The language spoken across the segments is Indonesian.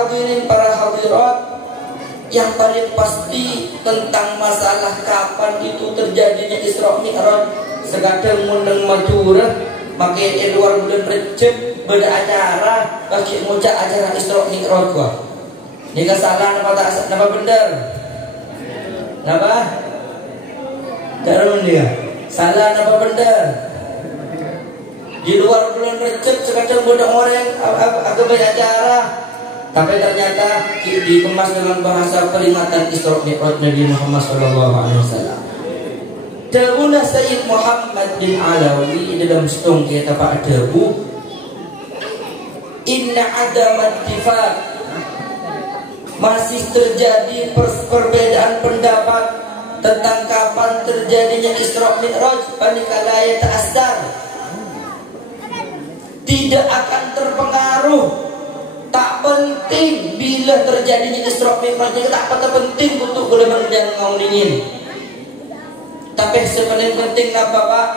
hadirin, para hadirat, yang paling pasti tentang masalah kapan itu terjadinya Isra Mi'raj, sekadang mundeng Madura makai di luar bulan Rejab beracara bagi ngucap acara Isra Mi'raj gua. Ini kesalahan apa tak? Napa bener? Napa? Darun dia. Salah napa bener? Di luar bulan Rejab sekadang budak orang agak banyak acara, tapi ternyata dikemas dengan bahasa peringatan Isra Mi'raj Nabi Muhammad SAW. Dawuh Sayyid Muhammad bin Alawi dalam setong kita Pak Dabu, inna adamat tifaq, masih terjadi perbedaan pendapat tentang kapan terjadinya Isra Mi'raj. Panikala ta'assar, tidak akan terpengaruh, tak penting bila terjadinya Isra Mi'raj, tak penting untuk golongan dan kaum dingin. Tapi sebenarnya penting apa Pak?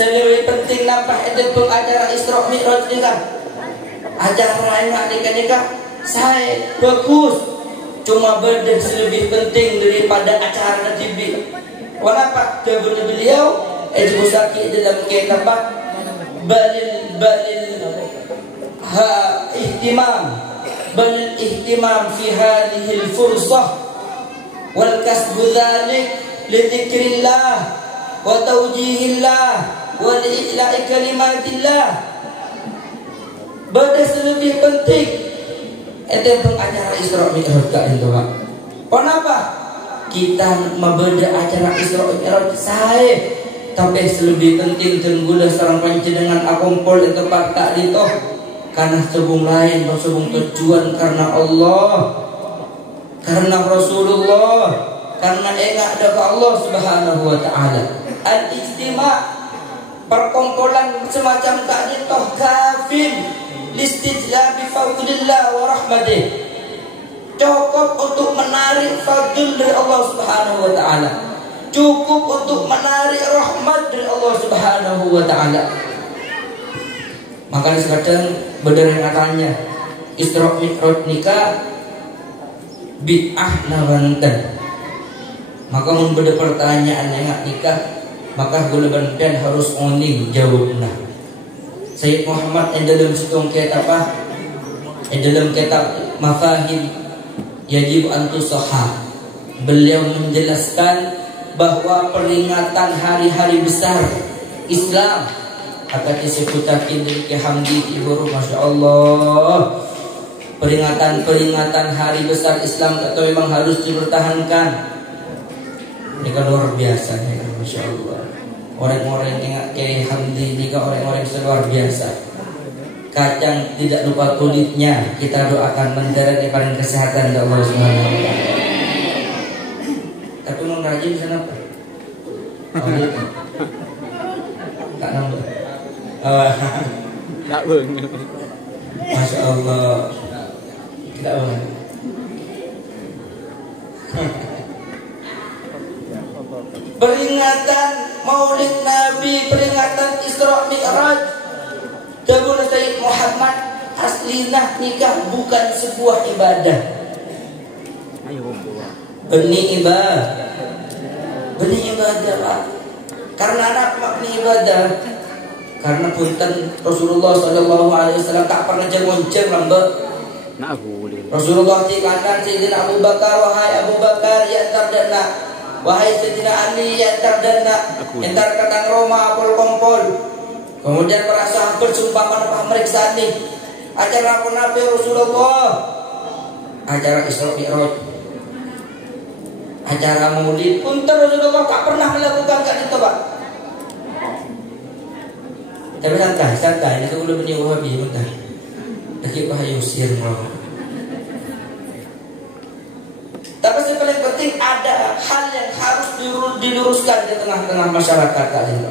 Lebih penting apa ada pengacara Isra Mi'raj ni kan? Acara emak nikah saya bagus, cuma beda lebih penting daripada acara TV. Kenapa? Kebenar beliau Ejbusaki dalam kitab apa? Balil ihtimam fi hadhihi al-fursah wal kasbu dzalik lidzikrillah wa tawjihillah wa li'ila'i kalimatillah. Beda lebih penting itu pengacara Isra Mi'raj kak itu Pak. Kenapa? Kita membeda acara Isra Mi'raj saya, tapi lebih penting tenggula sarang panjenengan akumpul itu Pak tak ditoh karena sebung lain bersebung tujuan karena Allah, karena Rasulullah, karena ingat kepada Allah Subhanahu wa taala. Al-ijtima', perkumpulan semacam tadi toh kafir listijlabi fadlillah wa rahmatih, cukup untuk menarik fadl dari Allah Subhanahu wa taala, cukup untuk menarik rahmat dari Allah Subhanahu wa taala. Maka sekadang berderingatannya Isra Mi'raj nikah bid'ah nawantan. Maka mun beda pertanyaan yang nikah, maka gulaban dan harus oning jawabna. Sayyid Muhammad yang dalam setong kitab apa? Yang dalam kitab Mafahim Yajib Antusaha, beliau menjelaskan bahwa peringatan hari-hari besar Islam akan disebutakin dari kehamdi iburu, masya Allah. Peringatan hari besar Islam atau memang harus dipertahankan. Ini kan luar biasa ya, masya Allah. Orang-orang yang kayak Hamdi ini kan orang-orang luar biasa. Kacang tidak lupa kulitnya. Kita doakan mendarat daripada kesehatan dari Allah Subhanahu wa taala. Tapi mau rajin sana apa? Tak nambah. Tak bang. Masya Allah. Tidak bang. Peringatan Maulid Nabi, peringatan Isra Mi'raj, dawuh Sayyid Muhammad, aslinah nikah bukan sebuah ibadah. Benih ibadah Pak. Karena anak makni ibadah. Karena punten Rasulullah SAW tak pernah jeng-jeng lambat. Rasulullah dikatakan Sayyidina Abu Bakar, wahai Abu Bakar, ya tardana. Wahai Sayyidina Ali, ya tardana. Entar katang Roma apol kompol. Kemudian para sahabat sumpah manapah meriksa nih. Acara apa Nabi Rasulullah? Acara Isra Mi'raj, acara Maulid. Punten Rasulullah tak pernah melakukan kan itu Pak. Tapi santai, itu udah benih wahabi bentar. Daki pahayu sir mau. Tapi yang paling penting ada hal yang harus diluruskan di tengah-tengah masyarakat kali ini.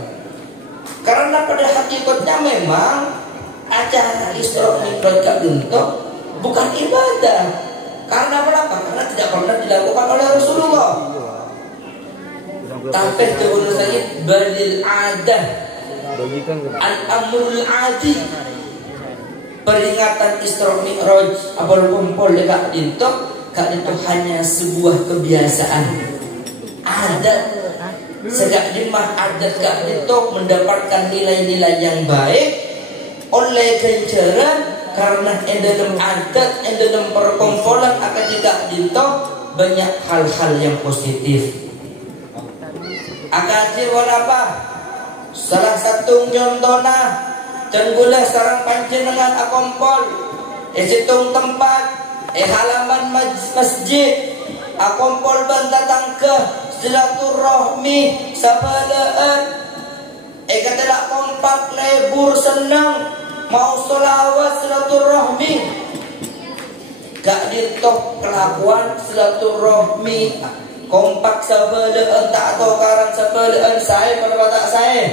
Karena pada hakikatnya memang acara Isra Mi'raj bentuk bukan ibadah. Karena apa? Karena tidak pernah dilakukan oleh Rasulullah. Tapi menurut saya balil adah, al-amrul adi, peringatan Isra Mi'raj apal kumpul dekat dinto, kak itu hanya sebuah kebiasaan adat. Segak dimah adat kak itu mendapatkan nilai-nilai yang baik oleh ganjaran karena dalam adat, dalam perkumpulan akad dinto banyak hal-hal yang positif. Akad apa? Salah satu contohnya cenggula sarang panjenengan akompol situng tempat halaman masjid akompol bantatang ke silaturahmi sabalaan katalah kompak lebur senang mau sholawat silaturahmi gak ditok kelakuan silaturahmi kompak sabalaan tak atau karang sabalaan saya pada tak saya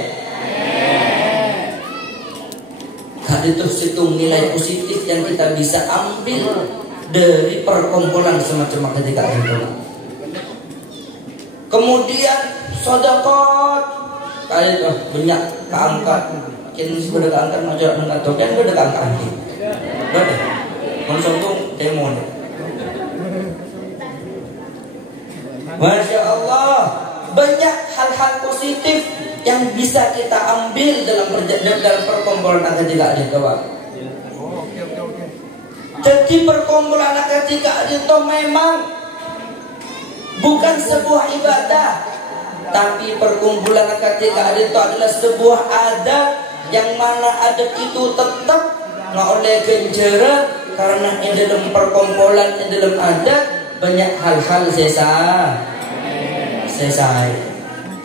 gak itu situng nilai positif yang kita bisa ambil dari perkumpulan semacam ketika itu. Kemudian sedekah kali itu banyak keangkat kini sudah keangkat macam mengatur kan sudah keangkat betul konsumtung demon. Masya Allah, banyak hal-hal positif yang bisa kita ambil dalam perkumpulan ketika itu. Jadi perkumpulan ketika itu memang bukan sebuah ibadah, tapi perkumpulan ketika itu adalah sebuah adat yang mana adat itu tetap nggak oleh ganjaran karena di dalam perkumpulan di dalam adat banyak hal-hal selesai.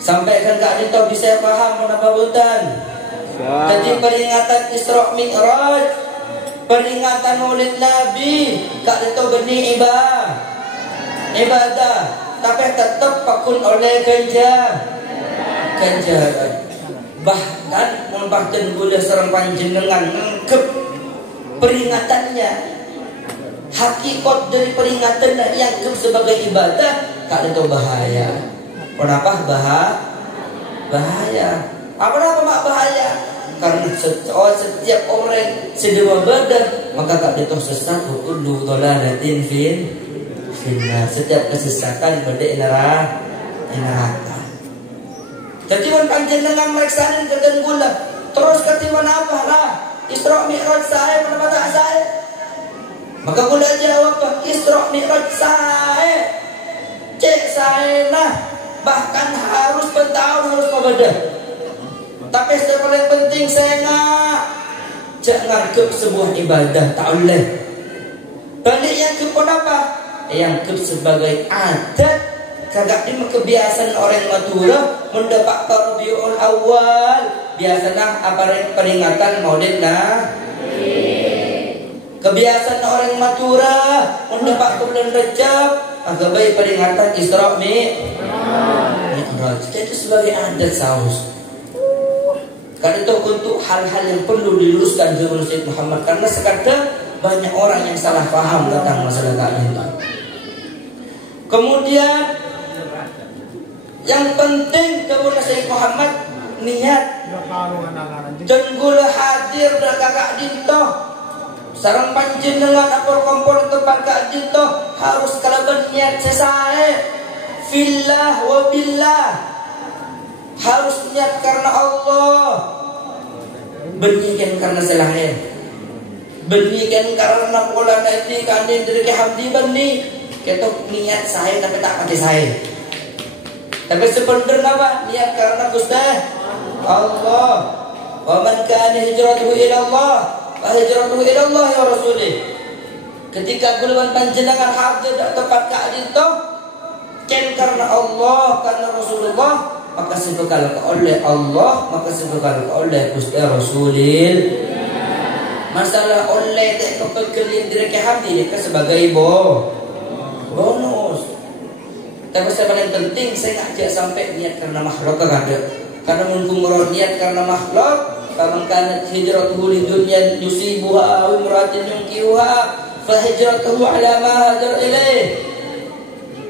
Sampaikan kak itu bisa paham menapa bukan? Jadi peringatan Isra Mi'raj, peringatan Maulid Nabi, kak itu benih ibadah, tapi tetap pakun oleh ganjaran. Bahkan membahkan gula serang panjenengan ngengkep peringatannya, hakikat dari peringatan yang sebagai ibadah, kak itu bahaya. Kenapa bahaya? Apa mak bahaya? Karena setiap orang sedang badan maka tak jatuh sesat kullu dhalalatin finnar. Setiap kesesatan berada neraka. Jadi man panjenengan mereksanin kerdan gula terus ketiman apa lah Isra Mi'raj saya pada mata saya. Maka gula jawab Isra Mi'raj saya cek saya nah bahkan harus bertahun harus membedah. Tapi yang paling penting saya jangan ke sebuah ibadah tak boleh. Balik yang ke apa? Yang ke sebagai adat kagak di kebiasaan orang Madura mendapat Rabiul Awal biasanya apa peringatan Maulid kebiasaan orang Madura mendapat bulan Rajab agak baik peringatan Isra Mi'raj. Itu sebagai adat saus. Karena itu untuk hal-hal yang perlu diluruskan di Syekh Muhammad karena sekadar banyak orang yang salah paham tentang masalah itu. Kemudian yang penting kepada Syekh Muhammad niat. Jenggula hadir dah kakak dinto. Sarang panjenengan apor kompor tempat kak dinto harus kalaban niat sesae. Fillah wa billah. Harus niat karena Allah. Benikan karena selain. Benikan karena pola nanti kandil dari hamdi bani. Kita niat saya tapi tak pakai saya. Tapi sebenarnya apa? Niat karena Gusti Allah. Wa man kana hijratuhu ila Allah, fa hijratuhu ila Allah ya Rasulih. Ketika guluan panjenengan hadir di tempat ka'dito, ken karena Allah, karena Rasulullah, maka sebekal oleh Allah, maka sebekal oleh Gusti Rasulil. Masalah oleh tak kepekelin diri ke hamdi ke sebagai bonus. Tapi yang paling penting saya ngajak sampai niat karena makhluk ada. Karena mumpung niat karena makhluk, faman kanat hijratuhu lidunya yusibuha aw imratin yunkihuha fa hijratuhu ala ma hajar ilaih.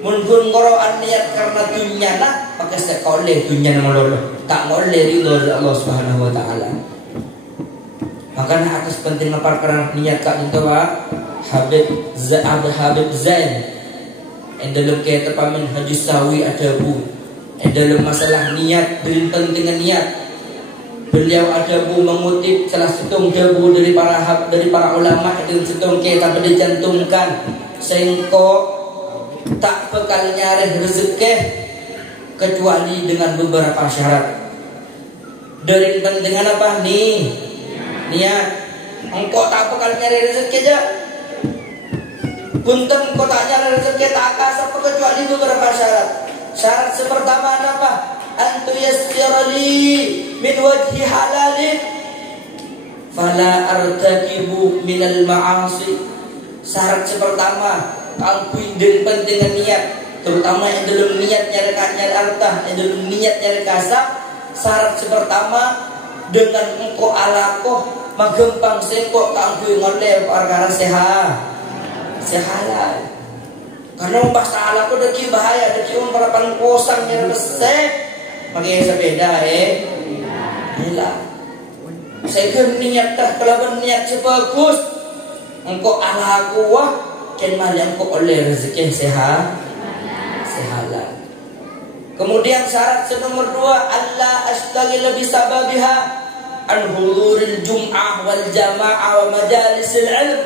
Mumpung niat karena dunia nak, maka sekoleh dunia nama Allah. Tak boleh ridho dari Allah Subhanahu wa taala. Makanya atas penting perkara niat kak itu Habib Zain yang dalam kitab Pamin Haji Sawi ada dalam masalah niat dan pentingnya niat. Beliau ada mengutip salah satu dabu dari para ulama dan satu kitab dicantumkan sehingga tak bakal nyari rezeki kecuali dengan beberapa syarat. Dari pentingan apa nih? Niat. Engkau tak bakal nyari rezeki aja. Punten engkau tak nyari rezeki tak kasar kecuali beberapa syarat. Syarat pertama apa? Antu yassirali min wajhi halalin fala artakibu minal ma'asi. Syarat pertama angkuin dan pentingan niat, terutama yang dalam niat nyari harta, yang dalam niat nyari kasar. Syarat pertama dengan engkau alakoh magempang sekok angkuin oleh perkara sehat sehalal. Karena bahasa alakoh deki bahaya, deki parapan kosang nyari besek pakai sepeda gila. Saya kan niat tak kelaban niat sebagus engkau alakoh dan malah engkau oleh rezeki sehat sehalal. Kemudian syarat nomor 2, Allah astaghil bisababiha an huduril jum'ah wal jama'ah wa majalisil ilm.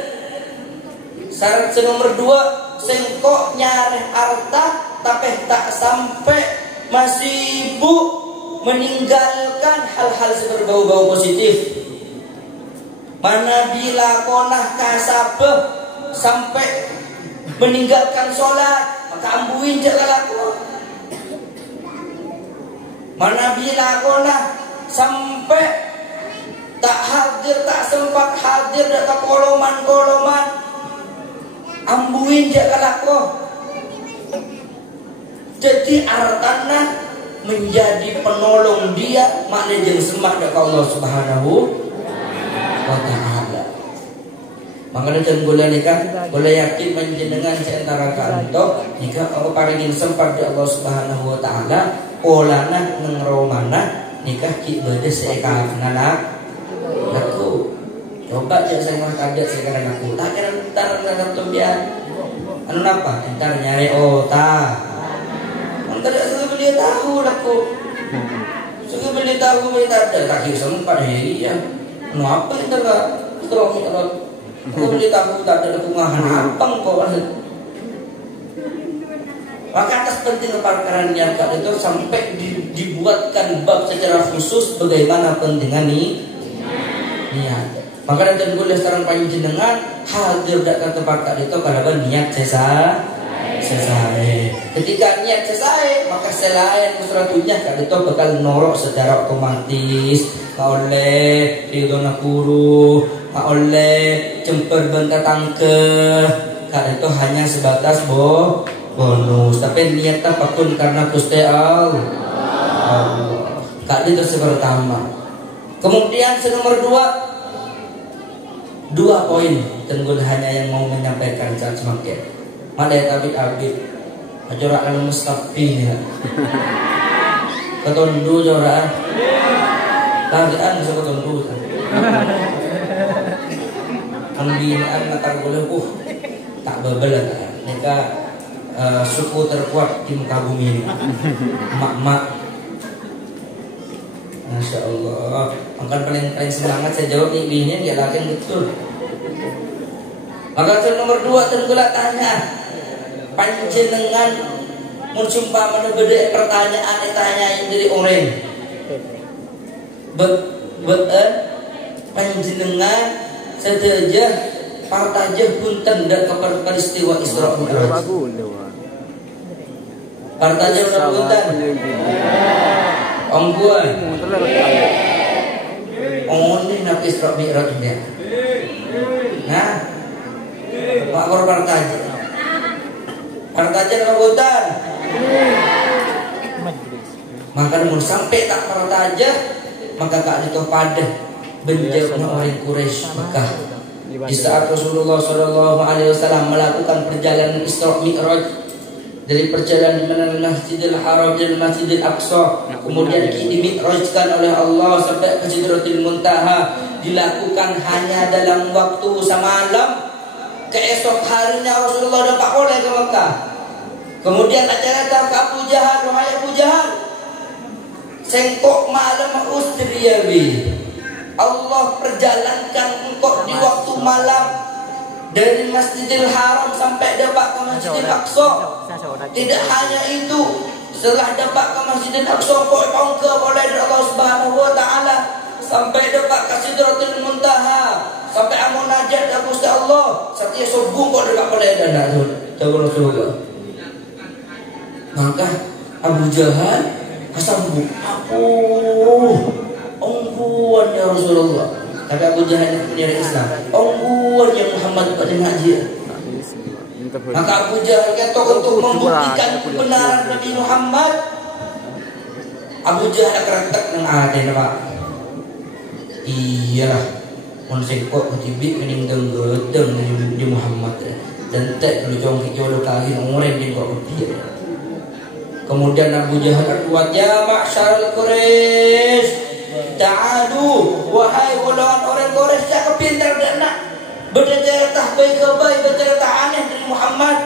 Syarat nomor 2, sengkok nyari harta tapi tak sampai masih sibuk meninggalkan hal-hal berbau-bau positif. Mana bila konah kasabeh sampai meninggalkan sholat, maka ambuin jaga laku. Mana bila konah sampai tak hadir, tak sempat hadir dekat koloman, ambuin jaga laku. Jadi artana menjadi penolong dia, maknanya jeung semak dekat Allah Subhanahu wa ta'ala. Makanya jangan boleh nikah, boleh yakin menjenengan seantara kanto jika aku paringin sempat di Allah Subhanahu wa ta'ala polana nengromana nikah ki bade seeka nanak laku. Coba aja saya mah kaget sekarang aku tak kira entar nggak tumbian anu apa entar nyari otak entar sudah beli tahu laku sudah beli tahu beli tak kaki sempat ya anu apa entar nggak strong aku beli tahu tak ada kungahan apang kok. Maka atas penting perkara niat itu sampai dibuatkan bab secara khusus bagaimana pentingnya niat. Maka dan boleh sekarang panjenengan hadir datang tempat itu kalau niat selesai. Ketika niat selesai, maka selain musratunya kan itu bakal norok secara otomatis. Oleh ridona guru, oleh jemper bentar tangke, kan itu hanya sebatas bonus, tapi niatnya apapun karena Gusti Allah. Kak itu pertama. Kemudian nomor 2 poin tenggul hanya yang mau menyampaikan saat semakin. Madai tabik abid, ajaran al mustaqim ya. Ketondu jora. Tagian bisa ketondu. Pembinaan natar boleh tak bebelan. Mereka suku terkuat di muka bumi ini. Mak-mak, Masya Allah. Maka paling semangat saya jawab ini dia lagi betul. Maka nomor 2 tenggelam tanya panjenengan mensumpah mana beda pertanyaan ditanyain dari orang. Panjenengan sedaja partajah punten dan kepada peristiwa Isra Mi'raj. Partajah udah punten. Ongguan. Ini nak Isra Mi'raj dia. Nah, Pak Kor partajah. Partajah udah punten. Maka namun sampai tak partajah, maka kak itu pada benjauhnya orang Quraisy Mekah. Di saat Rasulullah SAW melakukan perjalanan Isra Mi'raj, dari perjalanan dari Masjidil Haram dan Masjidil Aqsa, kemudian dimi'rajkan oleh Allah sampai ke Sidratul Muntaha, dilakukan hanya dalam waktu semalam. Keesok harinya Rasulullah dapat oleh ke Mekah. Kemudian acara datang ke Abu Jahal, wahai Abu Jahal, sengkok malam usriyawi, Allah perjalankan engkau di waktu malam dari Masjidil Haram sampai dapat ke Masjidil Aqsa. Tidak hanya itu, setelah dapat ke Masjidil Aqsa kau ke oleh Allah Subhanahu wa taala sampai dapat ke Sidratul Muntaha, sampai munajat ke Gusti Allah. Satya subuh kau dapat oleh dana tu Rasulullah. Maka Abu Jahal sambung, ongguan ya Rasulullah. Tapi Abu Jahal yang punya Islam, ongguan ya Muhammad pada ngaji. Maka Abu Jahal kata untuk membuktikan kebenaran Nabi Muhammad, Abu Jahal kerentak nang ada nama. Iyalah, mun sengkok ketibik kening denggedeng Nabi Muhammad dan tak kalau jong jodoh kali orang dia kok dia. Kemudian Abu Jahal kuat, ya ma'syarul Quraisy, ta'alu, wahai golongan orang Quraisy, tak kepintar dan nak bercerita baik ke baik, bercerita aneh dari Muhammad.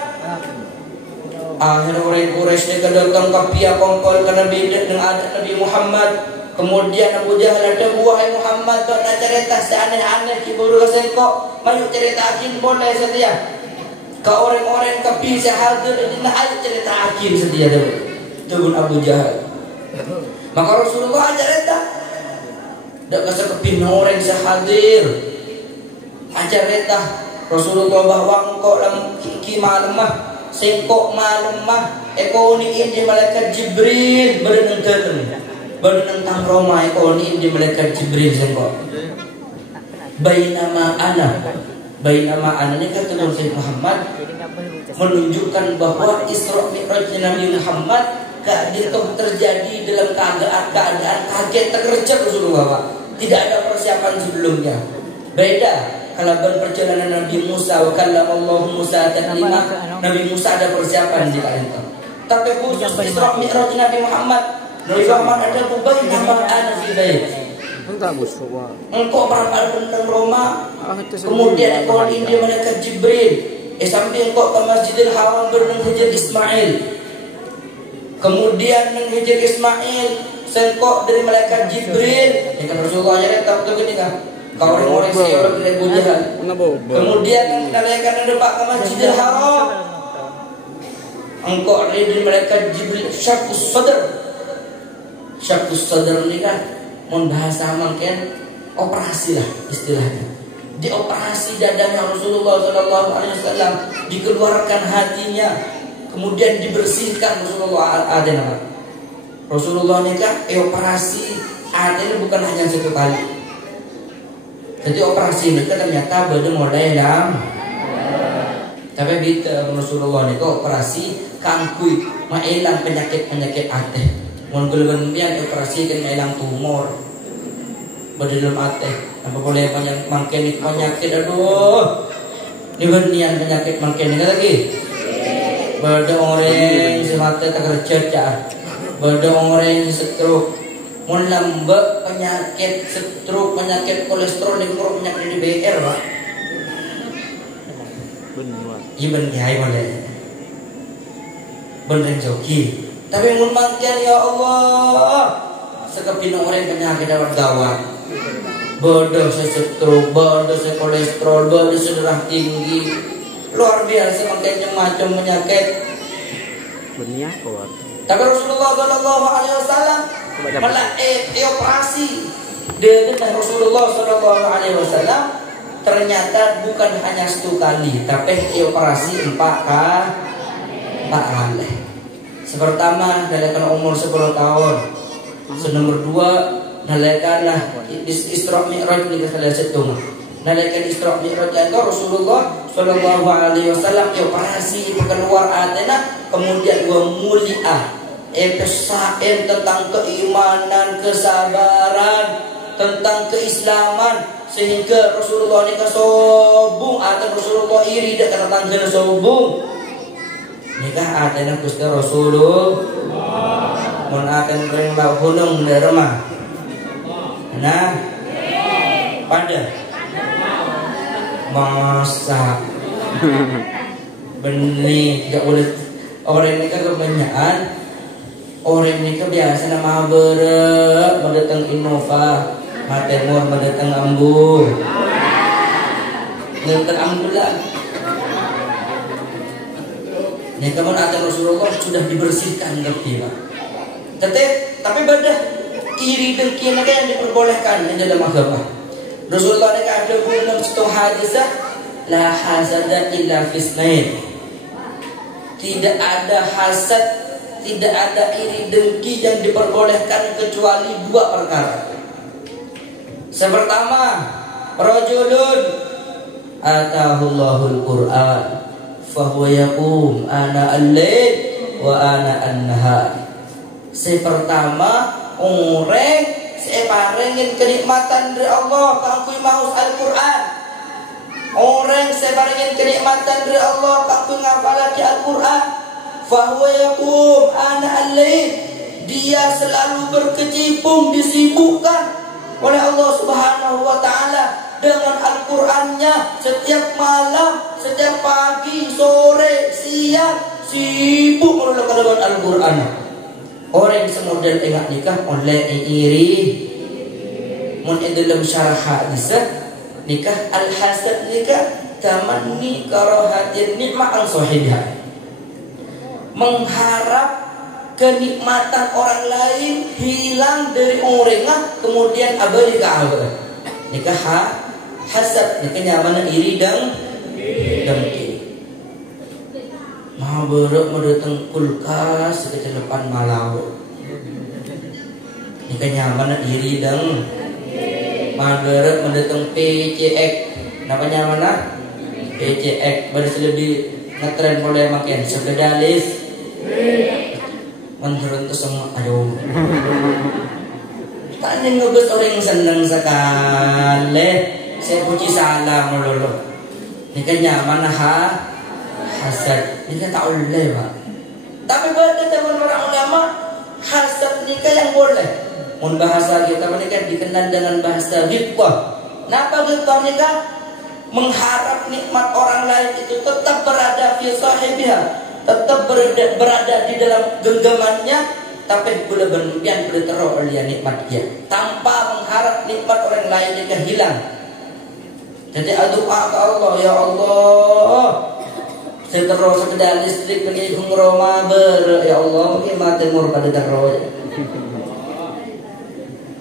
Akhir orang Quraisy dia datang ke pihak kongkol ke Nabi dengan Nabi Muhammad. Kemudian Abu Jahal ada, wahai Muhammad, kau nak cerita seaneh-aneh kiburu sengkok, mayu cerita akin boleh setia. Kau orang-orang kepi sehadir ini nak ayo cerita akin setia tu. Turun Abu Jahal. Maka Rasulullah ajar eta, dak kasih kepin orang sehadir. Ajar eta Rasulullah bahwa engkau dalam ki malam mah, sengkok malam mah, eko ni di malaikat Jibril berenang Roma, eko ni di malaikat Jibril sengkok. Bainama ana ini kata Nabi Muhammad menunjukkan bahwa Isra Mi'raj Nabi Muhammad itu terjadi dalam keadaan kaget terkejut Rasulullah, Pak. Tidak ada persiapan sebelumnya. Beda kalau perjalanan Nabi Musa, wa kallamallahu Musa taklima, Nabi Musa ada persiapan di kali itu. Tapi khusus Isra Mi'raj Nabi Muhammad ada bubai nama ana fi bait. Engkau berapa tentang Roma, kemudian engkau ini malaikat Jibril, sampai engkau ke Masjidil Haram bermenghijir Ismail. Kemudian menghijir Ismail, sengkok dari malaikat Jibril. Ini kan Rasulullah ya, tak betul ini kan? Kau orang siapa dari Abu Jahal. Kemudian malaikat yang depan ke Masjidil Haram, engkau dari malaikat Jibril. Syakus sadar ini kan, mohon bahasa mungkin operasi lah istilahnya. Di operasi dadanya Rasulullah SAW, dikeluarkan hatinya. Kemudian dibersihkan Rasulullah ada nama. Rasulullah ini kan operasi ada ini bukan hanya satu kali. Jadi operasi ini ternyata beda model dalam. Tapi kita Rasulullah ini operasi kangkui, mailang penyakit ate. Mungkin kemudian operasi kan mailang tumor. Beda dalam ate. Apa boleh makin penyakit aduh. Ini benian penyakit makin ini lagi. Beda orang semata tak kerja, beda orang stroke, melambak penyakit stroke, penyakit kolesterol, penyakit di BR, Pak. Iya benar, boleh. Benar joki. Tapi memakan ya Allah, sekepin orang penyakit dapat gawat. Beda stroke, beda kolesterol, beda darah tinggi. Luar biasa makanya macam penyakit. Benih kuat. Tapi Rasulullah Shallallahu Alaihi Wasallam malah operasi dengan Rasulullah Shallallahu Alaihi Wasallam ternyata bukan hanya satu kali, tapi operasi 4 kali. Pertama nalakan umur 10 tahun. Nomor 2 nalakanlah Isra Mi'raj ni kala setung. Nalakan Isra Mi'raj itu Rasulullah Sallallahu Alaihi Wasallam operasi keluar atena, kemudian mulia pesain tentang keimanan, kesabaran, tentang keislaman, sehingga Rasulullah ini kesobung atau Rasulullah iri dan tentang sombong. nikah atena Gusti Rasulullah mun akan reng lahunung derma nah pada masa benih tidak boleh orang nikah kebanyakan orang nikah biasa nama berek mendatang Innova Matemur mendatang Ambu mendatang ambulan nikah mun akan Rasulullah sudah dibersihkan ngerti Pak tapi badah iri dengki yang diperbolehkan di dalam agama. Rasulullah nikah ada dalam satu hadisah la hasada illa fisnain. Tidak ada hasad, tidak ada iri dengki yang diperbolehkan kecuali dua perkara. Pertama, rajulun atahullahul Qur'an fahuwa yaqum ana al-lail wa ana an-nahar. Pertama, orang separengin kenikmatan dari Allah kangkui maus Al-Quran. Orang separengin kenikmatan dari Allah kangkui ngafal di Al-Quran. Fahuwa yakum ana al-lail. Dia selalu berkecimpung, disibukkan oleh Allah Subhanahu wa ta'ala dengan Al-Qurannya setiap malam, setiap pagi, sore, siang, sibuk menolak dengan Al-Quran. Orang semodel tengah nikah oleh iri mun dalam syarah hadis nikah al-hasad nikah tamanni karahatin nikmat al-sahihah mengharap kenikmatan orang lain hilang dari orang kemudian abadi ke abad nikah hasad nikah nyaman iri dan dengki mau beruk mendatang kulkas sekecelapan malau nikah nyaman iri dan mau beruk mendatang PCX namanya mana PCX baru lebih ngetren boleh makin sebedalis menurut itu semua aduh tanya ngebes orang seneng sekali saya puji salam melulu nikah nyaman hasad nikah tak boleh Pak. Tapi pada teman orang ulama hasad nikah yang boleh. Mun bahasa kita menikah dikenal dengan bahasa ghibthah. Napa ghibthah nikah? Mengharap nikmat orang lain itu tetap berada fi sahibiha, tetap berada di dalam genggamannya, tapi boleh berlebihan boleh teror oleh nikmat dia, tanpa mengharap nikmat orang lain nikah hilang. Jadi doa ke Allah, ya Allah seterus sekedar listrik pergi umroh ber ya Allah gimana timur pada terus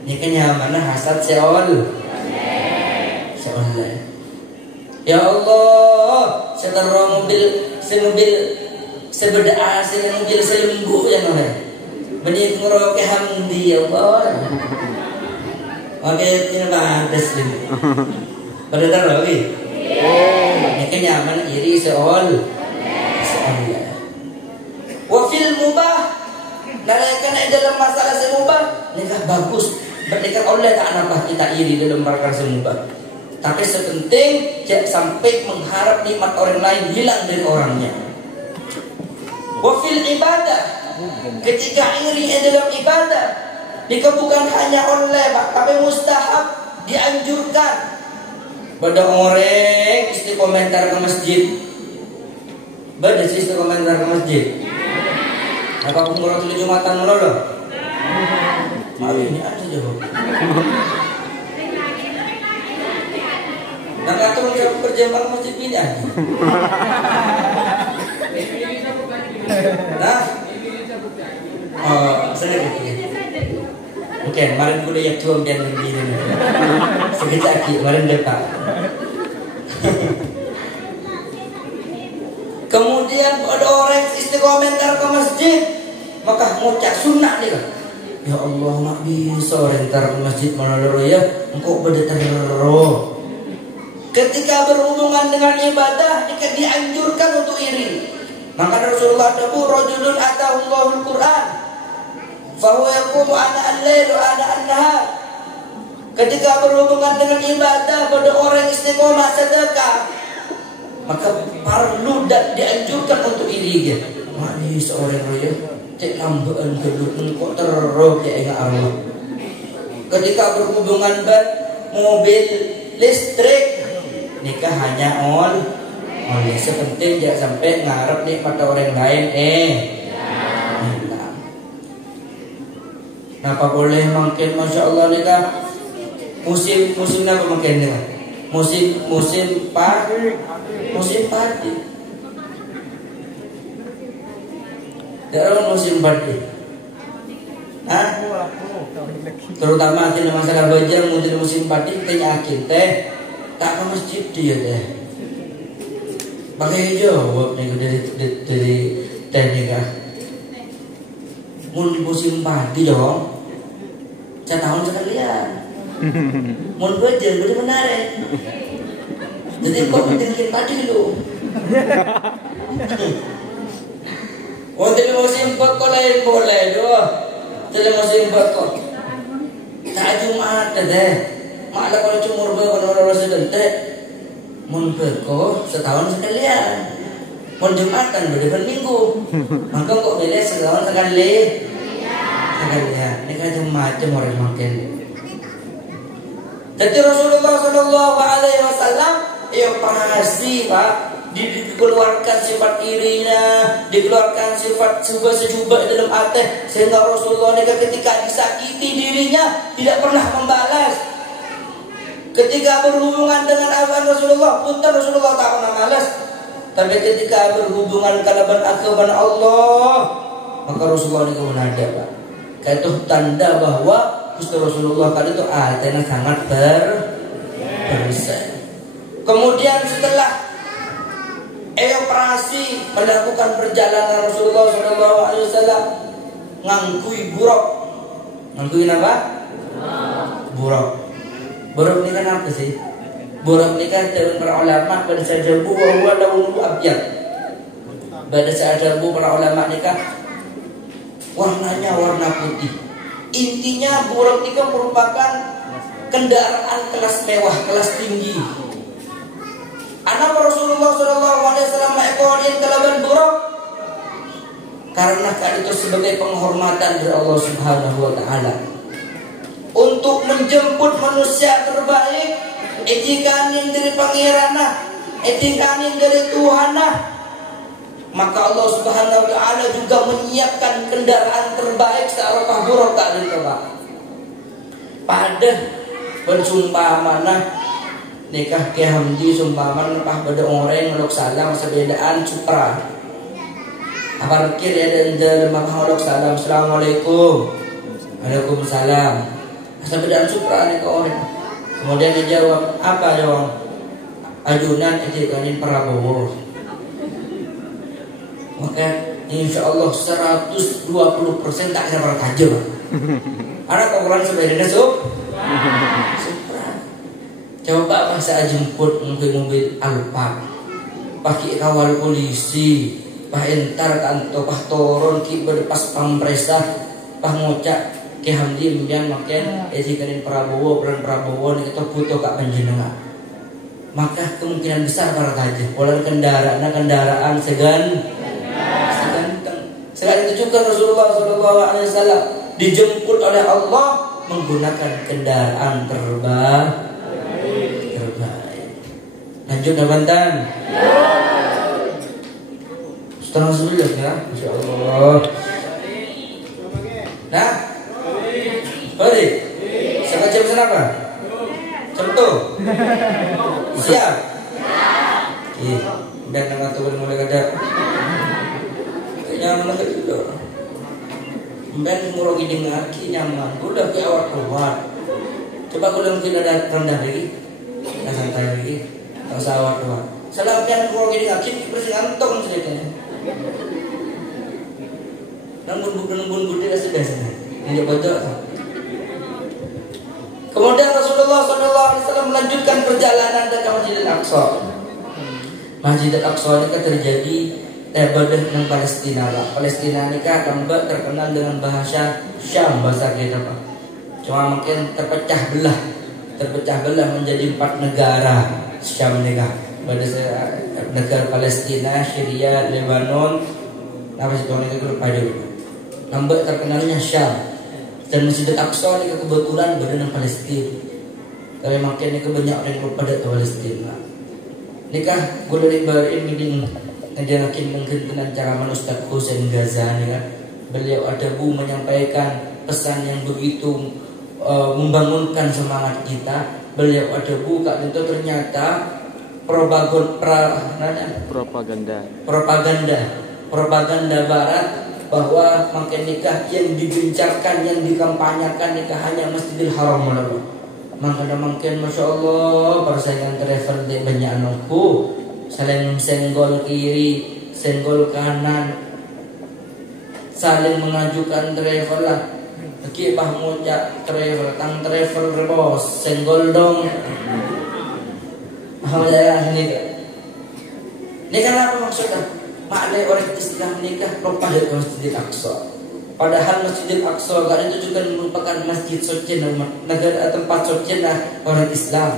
ini kenyamanan hasad seol ya Allah seterus mobil sebeda mobil selembu ya nolak beri umroh ke hamdi ya Allah oke ini batas ini pada terus ini kenyamanan iri seol wafil mubah nalakan dalam masalah semubah nikah bagus bernikah oleh tak nambah kita iri dalam perkara semubah tapi sepenting jangan sampai mengharap nikmat orang lain hilang dari orangnya. Wafil ibadah ketika iri dalam ibadah nikah bukan hanya oleh tapi mustahab dianjurkan pada orang istiqomentar ke masjid pada istiqomentar ke masjid. Apa umroh tujuh Jumatan melolo? Hari ini ada jawab. Nah, ngatur perjalanan masjid ini aja. Nah, saya begini. Oke, kemarin kuda yang tuang dan begini. Sekejap lagi, kemarin depan. Kemudian ada orang istiqomentar ke masjid, maka ngucap sunnah dia. Ya Allah, nak bisa rentar ke masjid malaloro ya, engkau berdeterro. Ketika berhubungan dengan ibadah, dianjurkan untuk iri. Maka Rasulullah tahu rajulun atahallahul Qur'an, fahuwa yaqumu ana al-lail wa ana an-nahar. Ketika berhubungan dengan ibadah pada orang istiqomah sedekah, maka perlu dan dianjurkan untuk iri dia. Mari seorang raya cek nambaan gedut kok terus ya ingat Allah. Ketika berhubungan mobil listrik nikah hanya oleh sepenting jangan sampai ngarep nih pada orang lain Kenapa boleh makin masya Allah nikah musim apa makin nikah musim padi dalam musim padi terutama di masalah bajang musim padi kita yakin teh tak ke masjid dia teh pakai jawab nih dari teh nikah mun musim padi dong setahun sekalian mun bajang udah menarik jadi kok bikin padi dulu jadi musim peko lain boleh doh jadi musim peko tak Jumat deh malah kalau cumur beberapa sedente mun peko setahun sekalian mun Jumat kan beri minggu maka kok beda setahun sekalian ini kan macam orang makin. Jadi Rasulullah Shallallahu Alaihi Wasallam pasti pak dikeluarkan sifat irinya, dikeluarkan sifat sejuba dalam hati sehingga Rasulullah ketika disakiti dirinya tidak pernah membalas. Ketika berhubungan dengan awan Rasulullah punten Rasulullah tak pernah malas. Tapi ketika berhubungan kalaban akaban Allah maka Rasulullah ini menada pak. Kayak itu tanda bahwa Rasulullah kali itu ayatnya sangat berbisa. Kemudian setelah operasi melakukan perjalanan Rasulullah SAW ngangkui buruk. Ngangkuin apa? Buruk. Buruk ini kan apa sih? Buruk ini kan dalam para ulama pada saja buah daun abyad. Pada saja para ulama ini kan warnanya warna putih. Intinya buruk itu merupakan kendaraan kelas mewah, kelas tinggi. Anak Rasulullah SAW mengekolin kalaban buruk karena kan itu sebagai penghormatan dari Allah Subhanahu Wa Taala untuk menjemput manusia terbaik, ejikanin dari Pangerana, ejikanin dari Tuhanah. Maka Allah Subhanahu Wa Taala juga menyiapkan kendaraan terbaik searah buruk tak ada pada bersumpamana nikah ke Hamdi sumpaman lepas pada orang ngelok salam sebedaan Supra apa pikir ada dalam ngelok salam Assalamualaikum Waalaikumsalam sebedaan Supra nih ke orang kemudian dia jawab apa dong ajunan ejekanin Prabowo maka insya Allah 120% tak ada bertajam anak orang sebedaan Supra. Coba pas saya jemput mobil Alphard, pakai kawal polisi, pak entar kantor, pak turun ki berpas pampresa, pak ngocak ke Hamdi kemudian makin ejikanin Prabowo, peran Prabowo ni kita butuh kak penjenengan. Maka kemungkinan besar para tajam, pola kendaraan segan itu juga Rasulullah SAW dijemput oleh Allah menggunakan kendaraan terbaik. Lanjut Banten. Setengah 11 ya, Masya Allah. Nah, boleh. Siapa jam apa? Jam tu. Siap. Dan dengan turun mulai kada. Nyaman kedua. Ben murah gini ngaki nyaman. Udah ke awal keluar. Coba kalau kita ada rendah lagi, kita santai lagi. Tak sawat keluar. Salah kan murah gini ngaki bersih antong ceritanya. Nambun dia kasih biasanya. Ini betul. Kemudian Rasulullah SAW melanjutkan perjalanan ke Masjidil Aqsa. Masjidil Aqsa ini kan terjadi ibadah di Palestina lah. Palestina ini kan terkenal dengan bahasa Syam, bahasa kita pak. Cuma mungkin terpecah belah menjadi 4 negara Syam ini kan. Pada negara Palestina, Syria, Lebanon, Napa situ ini ke pada nambah terkenalnya Syam dan Masjid Al-Aqsa ini kebetulan berada di Palestina. Tapi makanya kebanyakan orang pada ke Palestina. Nikah gue dari barin ini ngejalakin menghentukan cara Ustaz Husain Ghazali kan. Beliau ada menyampaikan pesan yang begitu membangunkan semangat kita. Beliau ada kak itu ternyata propaganda barat bahwa makin nikah yang digencarkan, yang dikampanyakan nikah hanya Masjidil Haram malah. Makanya makin Masya Allah persaingan travel di banyak anakku saling senggol kiri, senggol kanan, saling mengajukan travel lah. Lagi bah ngocak travel, tang travel bos, senggol dong. Alhamdulillah ini kan apa maksudnya? Maknanya orang Islam nikah lupa dari Masjidil Aqsa. Padahal Masjidil Aqsa karena itu juga merupakan masjid suci negara tempat suci orang Islam.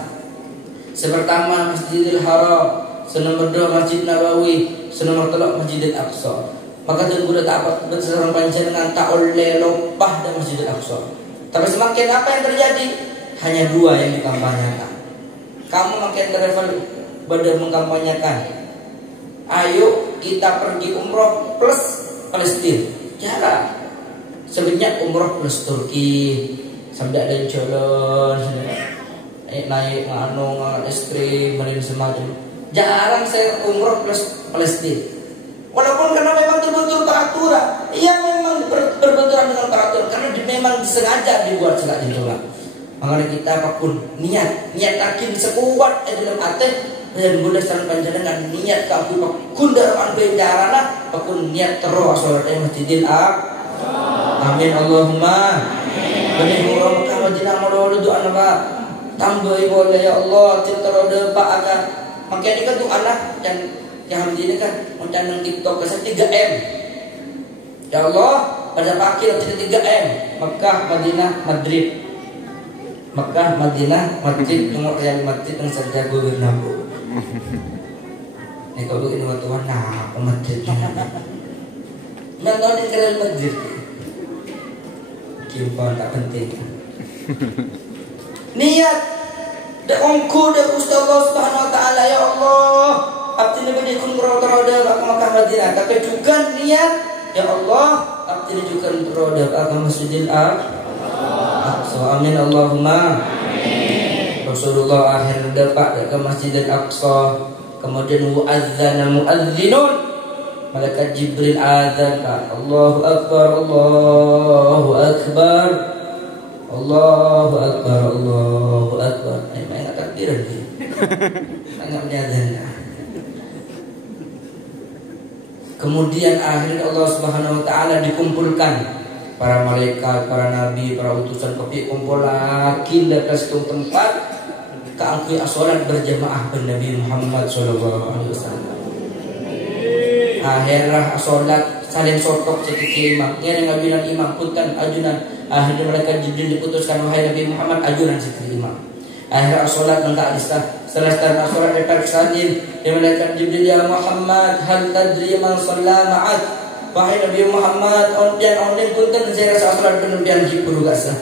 Sepertama Masjidil Haram, senomor 2 Masjid Nabawi, senomor 3 Masjidil Aqsa. Maka dan guna tak apa seorang panjenengan tak oleh lupa dari Masjidil Aqsa. Tapi semakin apa yang terjadi? Hanya 2 yang dikampanyakan. Kamu makin travel pada mengkampanyakan. Ayo kita pergi umroh plus Palestina. Jarang. Sebenarnya umroh plus Turki sampai ada jalan naik nganong es krim main semacam. Jarang saya umroh plus Palestina. Walaupun karena memang betul-betul peraturan, iya memang berbenturan dengan peraturan karena memang disengaja dibuat seperti itulah. Makanya kita apapun niat yakin sekuat dalam hati dan boleh saling panjenengan niat kaku kundaran benjarana pakun niat terus soalnya Masjidil Aqsa. Amin Allahumma. Benih murah Mekah Madinah modal doa nama tambahi boleh ya Allah terode pak akan makanya kan tuh anak dan yang ini kan mencanang TikTok kesan 3M. Ya Allah pada pakil 3M Mekah Madinah Madrid. Mekah Madinah Madrid nomor yang Madrid yang saja gue bernabu. Nih kalau ini waktu mana Madrid nggak tahu di kalian Madrid. Kimpang tak penting. Niat de ongku de Gusti Allah Subhanahu wa taala ya Allah. Abdi nabi kun roda bak Makkah Madinah tapi juga niat ya Allah abdi juga roda bak Masjidil Aqsa. Amin Allahumma. Amin. Rasulullah akhir dapat ke Masjidil Aqsa kemudian muadzana muadzinun malaikat Jibril adzan Allahu Akbar Allahu Akbar Allahu Akbar Allahu Akbar. Ini enggak takbiran dia. Enggak menyadzan. Kemudian akhirnya Allah Subhanahu wa taala dikumpulkan para malaikat, para nabi, para utusan kopi kumpul lagi di satu tempat keangkui salat berjamaah dengan Nabi Muhammad sallallahu alaihi wasallam. Akhirnya salat saling sotok sedikit imam. Nya dengan bilang imam punten ajunan. Akhirnya mereka Jibril diputuskan wahai Nabi Muhammad ajunan sedikit imam. Akhirnya salat lengkap istah. Setelah salat dipersanin malaikat Jibril ya Muhammad hal tadri man shalla ma'ak. Wahai Nabi Muhammad ondian punten saya rasa salat penempian Jibril gasa.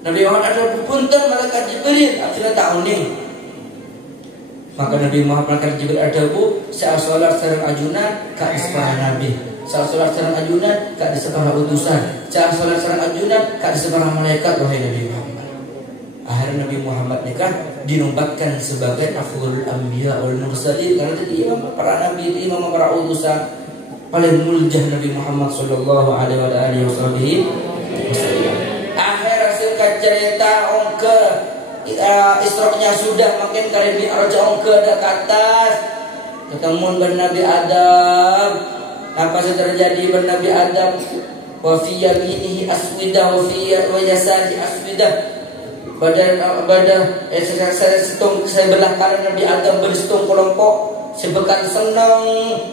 Nabi Muhammad ada punten malaikat Jibril akhirnya tak oning. Maka Nabi Muhammad kan Jibril ada saat sholat sareng ajunan kak disepara Nabi, saat sholat sareng ajunan kak disepara utusan, saat sholat sareng ajunan kak disepara malaikat wahai Nabi Muhammad. Akhirnya Nabi Muhammad ini kan dinobatkan sebagai afdhalul anbiya wal mursalin karena itu imam para nabi, itu imam para utusan paling muljah Nabi Muhammad sallallahu alaihi wasallam. Akhir hasil cerita ongke Isra-nya sudah makin kali Mi'raj ke atas ketemu dengan Nabi Adam. Apa yang terjadi dengan Nabi Adam? Wa fi yaminihi aswidah wa fi yasarihi aswidah. Saya belah kanan Nabi Adam bersetung kelompok sebekan senang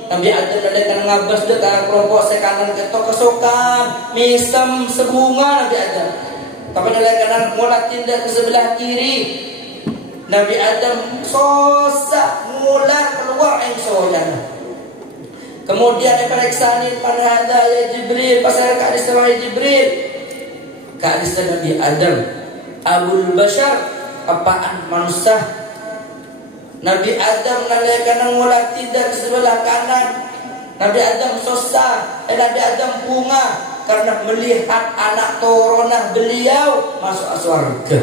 Nabi Adam ada ngabas dekat kelompok saya kanan ketok kesokan misem sebunga Nabi Adam. Tapi nilai kanan mulai tindak ke sebelah kiri Nabi Adam sosak mulai keluar yang sojan. Kemudian diperiksani pada hadza ya Jibril, pasal ka hadis Jibril. Ka hadis Nabi Adam, Abul Bashar, apaan manusia. Nabi Adam nalaikan ngolah tidak di sebelah kanan. Nabi Adam susah, Nabi Adam bunga karena melihat anak turunan beliau masuk surga.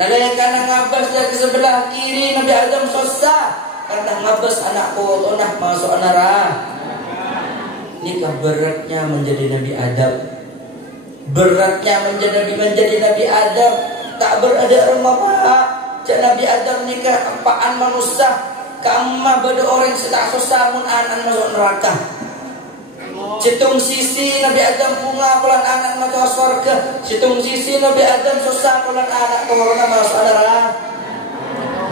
Nalaikan ngabas dari sebelah kiri, Nabi Adam susah karena ngabas anak turunan masuk neraka. Ini beratnya menjadi Nabi Adam. Beratnya menjadi Nabi Adam. Tak berada rumah pak. Cak Nabi Adam nikah apaan manusia. Kamah pada orang setak susah mun anak masuk neraka. Citung sisi Nabi Adam bunga pelan anak masuk surga. Citung sisi Nabi Adam susah pelan anak corona masuk neraka.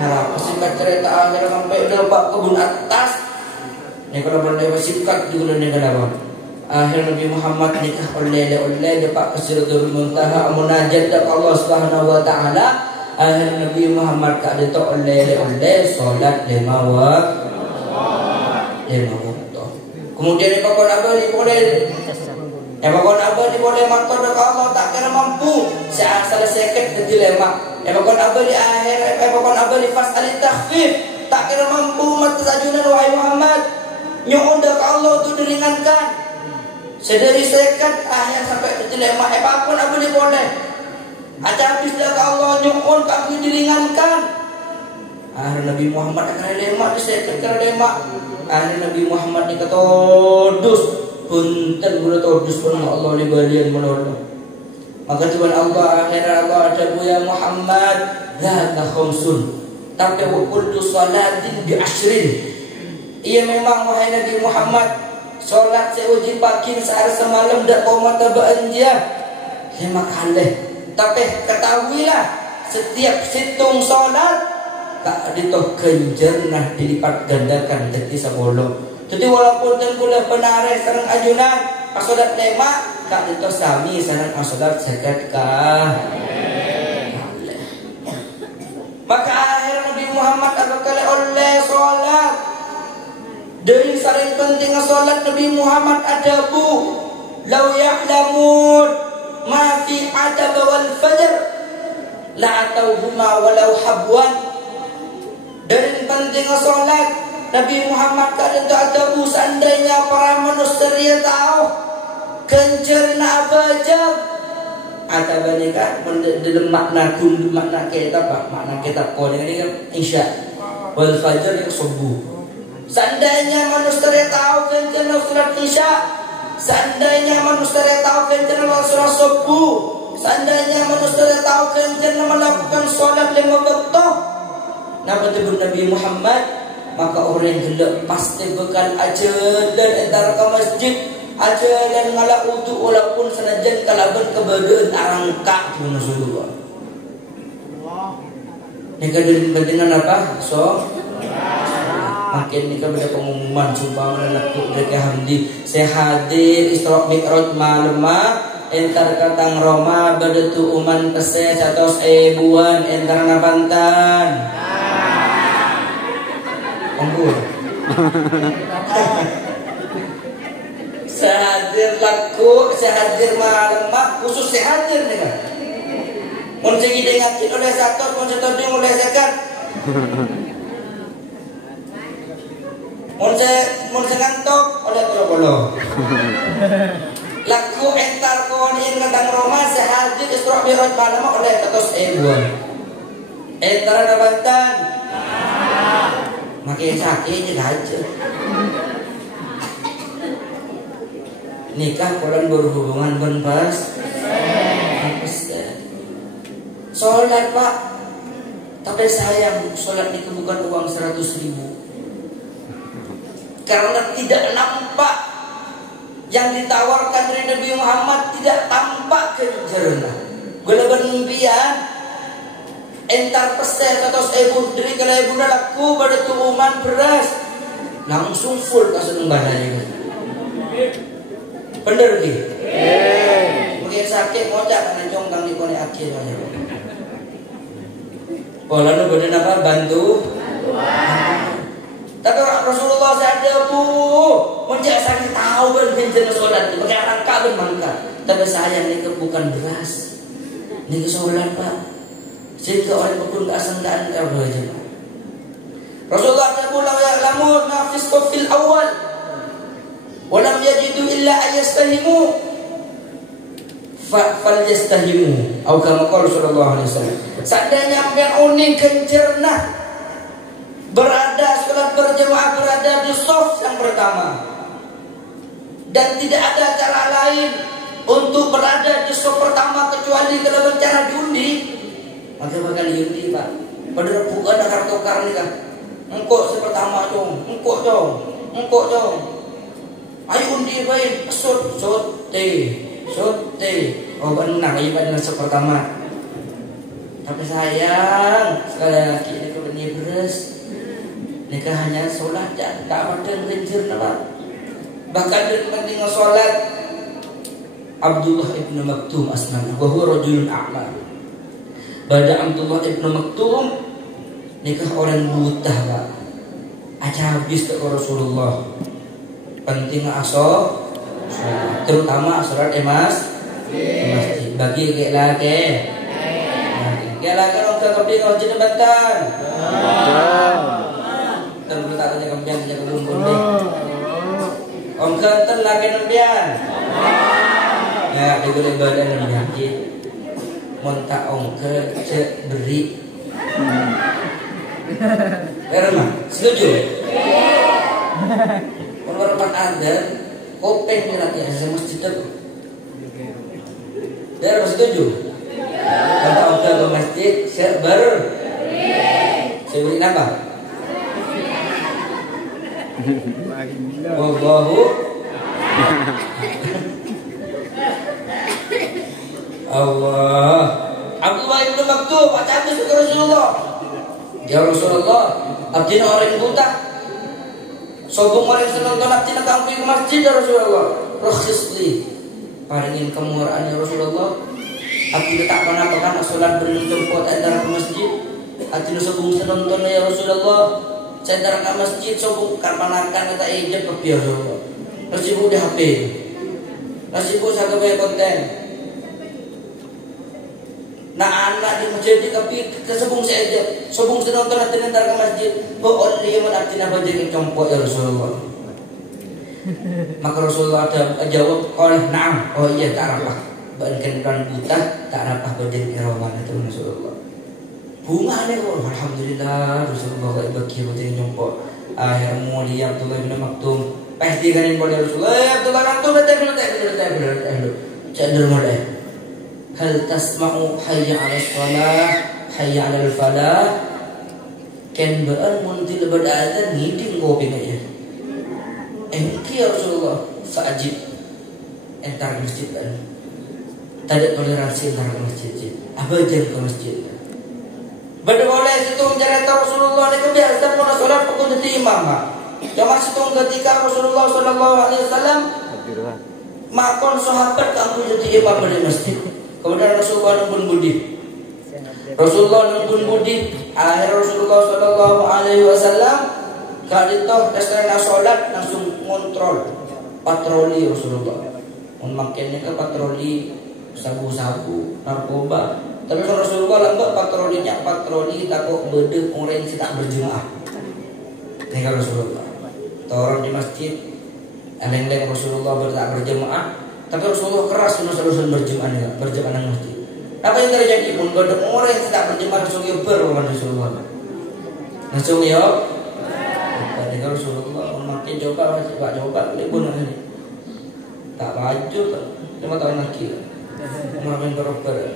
Nah, singkat cerita akhir sampai udah pak kebun atas. Ini kalau berdua singkat juga nih kenapa? Akhir Nabi Muhammad nikah oleh dapat Sidratul Muntaha munajat kepada Allah Subhanahu wa taala. Akhir Nabi Muhammad tak ada oleh solat 5 waktu. Kemudian dipakon apa boleh. Pakon apa boleh matur ke Allah tak kira mampu. Saya selesaikan dilema. Pakon apa di akhir, pakon apa di fasal takhfif. Tak kira mampu mata sajunan wahai Muhammad. Nyuhun ke Allah tu diringankan. Sedari sekat akhir sampai dilema. Pakon apa boleh. Ada habis dah Allah nyuhun kami diringankan. Akhir Nabi Muhammad akan lemak disekat lemak. Akhir Nabi Muhammad ni kata todus punten gula todus pun Allah libalian menolong. Maka Tuhan Allah akhir Allah ada ya Muhammad la takhumsun. Tapi wa kullu salatin bi ashrin. Ia memang wahai Nabi Muhammad solat sewajib pagi sehari semalam dak kau mata beanja 5 kali. Tapi ketahuilah setiap situng solat tak ditoh kenjernah dilipat gandakan jadi 10. Jadi walaupun tenggulah penarik sarang ajunan asodat lema tak ditoh sami sarang asodat sekat kah. Maka akhir Nabi Muhammad apakah oleh solat. Dari saling penting solat Nabi Muhammad ada bu lau ya'lamun ma fi adab wal fajr la atauhuma walau habwan. Dari penting solat Nabi Muhammad kadang tak tahu seandainya para manusia tahu kencerna bajab atau banika dalam makna kun makna kitab apa makna kitab kau ini kan isya wal fajr yang subuh. Seandainya manusia tahu kencerna surat isya, seandainya manusia tahu kencerna surat subuh, seandainya manusia tahu kencerna melakukan solat 5 waktu, Nabi Muhammad maka orang yang gelap pasti bekal ajalan antara ke masjid ajalan ngalak wudu walaupun senajan kalaban kebadan arangka di Rasulullah. Ini dengan apa? So makin ni kepada pengumuman sumpah menakut dari Hamdi saya hadir Isra Mi'raj malam entar katang Roma berdetu uman pese 100 buan entar nabantan Anggur. Sehadir laku, sehadir malam khusus sehadir nih kan. Mun segi dengakin oleh satu, mun setoding oleh sekat. Mun ngantuk oleh bolo. Laku entar konin ngatang Roma sehadir Isra Mi'raj malam oleh 100 buan. Entar nabantan. Makin sakit aja. Nikah kolan berhubungan pun pas. Solat pak. Tapi sayang solat itu bukan uang 100.000. Karena tidak nampak yang ditawarkan dari Nabi Muhammad tidak tampak kencerna. Gula bermimpian. Entar pesen atau ibu dari kalau ibu dah laku pada tuuman beras langsung full kasus badannya. Bener di? Mungkin sakit ngocak karena jongkang di kone akhir aja. Oh lalu badan apa bantu? Tapi Rasulullah sadar bu tahu ben kencana sholat pakai rangka ben mangka. Tapi sayang nih bukan beras. Nih sholat Pak. Sehingga orang pun tak sangkaan kalau aja. Rasulullah SAW ya'lamun ma fi safil awal wa lam yajidu illa ayastahimu falyastahimu atau kama qala sallallahu alaihi wasallam. Seandainya yang uning kencerna berada salat berjamaah berada di shaf yang pertama dan tidak ada cara lain untuk berada di shaf pertama kecuali dalam cara diundi, maka bakal diundi Pak. Padahal bukan akar tukar nih kan. Engkau pertama dong, engkau dong. Ayo undi baik, sote. Oh benar, ibadah pertama. Tapi sayang, sekali lagi ini kebenih beres. Nikah hanya sholat dan tak ada kencur nama. Bahkan dia penting sholat. Abdullah ibn Maktum asnan, bahwa rajulun a'ma. Pada Abdullah ibn Maktum nikah orang buta Pak. Aja habis ke Rasulullah. Penting aso, terutama sholat masjid. Bagi kayak lagi. Kayak lagi orang ke keping orang jembatan. Terus tak tanya kemudian tanya belum boleh. Om kenten lagi nembian. Ya, diberi badan nembian. Montak om ke beri. Karena setuju? Kalau rapat ada, kopeng ni lagi saya masjid tu. Dia setuju? Kalau orang ke masjid, saya beri apa? Wallahu Allah. Abdullah ibn Maktum baca hadis ke Rasulullah. Ya Rasulullah, abdina orang buta. Sobong orang senonton abdina kangku ke masjid ya Rasulullah. Rakhisli. Paringin kemurahan ya Rasulullah. Abdina tak pernah pekan sholat berlutut antara ke masjid. Abdina sobong senonton ya Rasulullah. Saya antara ke masjid sobong karpanakan kata ijab ke biar Rasulullah. Nasibu di HP. Nasibu saya kebayar konten. Nah anak di masjid tapi kesebung saja, sebung senonton nanti nanti ke masjid. Oh dia menarti apa jadi compok ya Rasulullah. Maka Rasulullah ada jawab, naam. Oh iya tak apa. Bahkan buta tak apa badan irawan itu Rasulullah. Bunga ni oh alhamdulillah Rasulullah bagi badan compok. Akhir mulia Abdullah bin Maktum. Pasti kanin boleh Rasulullah. Abdullah Maktum datang. Cendol mulai. Hal tasma'u hayya 'ala shalah hayya 'ala falah kan ba'an muntil badatan ngiding kopi aja. Engki ya Rasulullah fa'ajib entar masjid kan. Tidak toleransi entar masjid. Abadan ke masjid. Bada boleh situ mencari Rasulullah ni kebiasaan pun solat pukul jadi imam. Cuma situ ketika Rasulullah sallallahu alaihi wasallam makon sahabat kamu jadi imam di masjid. Kemudian Rasulullah nembun budi. Akhir Rasulullah sallallahu alaihi wasallam kadito kesana salat langsung kontrol patroli Rasulullah. Makanya ke patroli sabu-sabu, narkoba. Tapi kalau Rasulullah lambat patroli takut bedek orang yang tidak berjemaah. Ini kalau Rasulullah. Orang di masjid, eleng-eleng Rasulullah tak berjemaah. Tapi Rasulullah keras menusul berjemaah di masjid. Apa yang terjadi pun ada orang yang tidak berjemaah Rasulullah Rasulullah. Rasulullah. Pada Rasulullah makin coba lebih ini. Tak maju tak 5 tahun lagi. Makin berubah.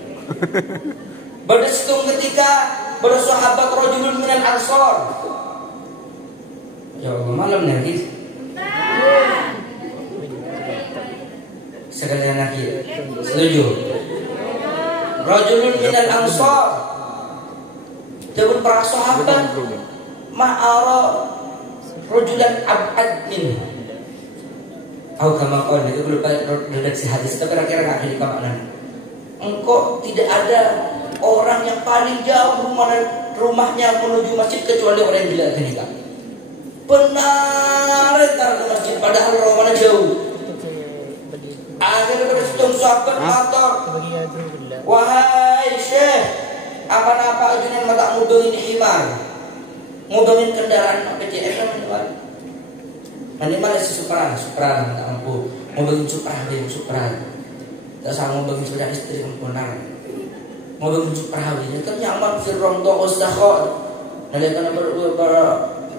Pada situng ketika bersahabat rajulun minal ansar. Ya Allah malam nih hadis. Sekalian lagi setuju. Rajulun minal ansar. Jabun para sahabat ma'ara rajulan ab'ad min. Aku kama qala itu lupa redaksi hadis tapi kira-kira enggak ada maknanya. Engkau tidak ada orang yang paling jauh rumahnya menuju masjid kecuali orang yang gila nikah. Benar entar ke masjid padahal rumahnya jauh. sahabat motor. Wahai Syekh, apa-apa ajunan mata ngubengin himar, ngubengin kendaraan PTS kan nanti malah si Supra tak mampu ngubengin Supra tak sama ngubengin sudah istri komponar ngubengin Supra ini kan nyaman firong to usaha nalakan